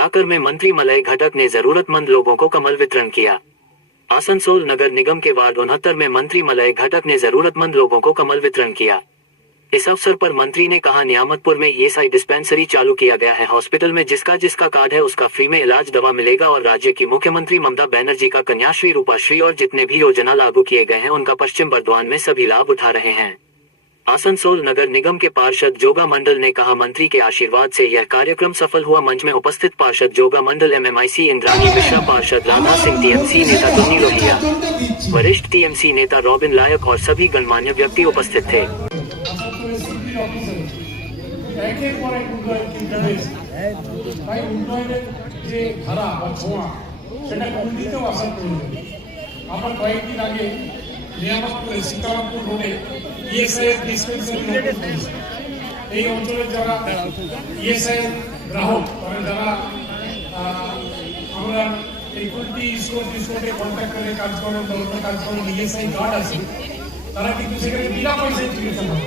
बराकर में मंत्री मलय घटक ने जरूरतमंद लोगों को कमल वितरण किया। आसनसोल नगर निगम के वार्ड 69 में मंत्री मलय घटक ने जरूरतमंद लोगों को कमल वितरण किया। इस अवसर पर मंत्री ने कहा, नियामतपुर में ईएसआई डिस्पेंसरी चालू किया गया है। हॉस्पिटल में जिसका कार्ड है उसका फ्री में इलाज दवा मिलेगा और राज्य की मुख्यमंत्री ममता बनर्जी का कन्याश्री, रूपाश्री और जितने भी योजना लागू किए गए हैं उनका पश्चिम बर्दवान में सभी लाभ उठा रहे हैं। आसनसोल नगर निगम के पार्षद जोगा मंडल ने कहा, मंत्री के आशीर्वाद से यह कार्यक्रम सफल हुआ। मंच में उपस्थित पार्षद जोगा मंडल, एमएमआईसी इंद्राणी मिश्रा, पार्षद राधा सिंह, टीएमसी नेता टुन्नी लोहिया, वरिष्ठ टीएमसी नेता रॉबिन लायक और सभी गणमान्य व्यक्ति उपस्थित थे। নিয়ামতপুরে সীতারামপুর রোডে ইএসআই ডিসপেন্সারি এই অঞ্চলের যারা ইএসআই গ্রাহক যারা আমরা এই 20 স্কোরে কন্ট্যাক্ট করে কাজ করেন, দলগত কাজ করেন, ইএসআই কার্ড আছে, তারা কিন্তু সেখানে বিনা পয়সায় চিকিৎসা করে,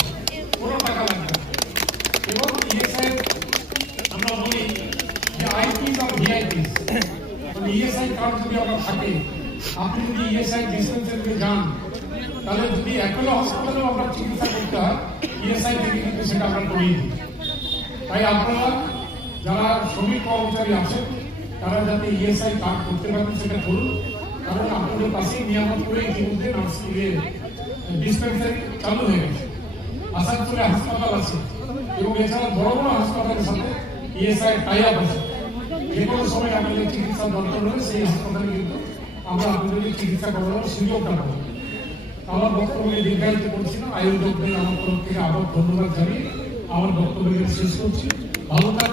কোনো টাকা লাগবে না। এবং ইএসআই আমরা বলি যে আইপিস আর ভিআইপিস, ইএসআই কার্ড যদি আপনার থাকে, আপনি যদি ইএসআই ডিসপেন্সারিতে যান, তাহলে যদি অ্যাপোলো হসপিটালেও আপনার চিকিৎসা করতে হয়, ইএসআই থেকে কিন্তু সেটা আমরা করিয়ে দিই। তাই আপনারা যারা শ্রমিক কর্মচারী আছেন তারা যাতে ইএসআই কার্ড করতে পারেন সেটা করুন, কারণ আপনাদের পাশে নিয়ামতপুরে ইতিমধ্যে নার্সিংয়ের ডিসপেন্সারি চালু হয়ে গেছে, আসানসোলে হাসপাতাল আছে এবং এছাড়া বড় বড় হাসপাতালের সাথে ইএসআই টাই আপ আছে। যে কোনো সময় আপনাদের চিকিৎসা দরকার হলে সেই হাসপাতালে কিন্তু আমরা আপনাদেরকে চিকিৎসা করানোর সুযোগটা পাবো। আমার বক্তব্য দীর্ঘায়িত করছি না, আয়োজকদের আমার তরফ থেকে আবার ধন্যবাদ জানিয়ে আমার বক্তব্য শেষ করছি। ভালো থাকুন।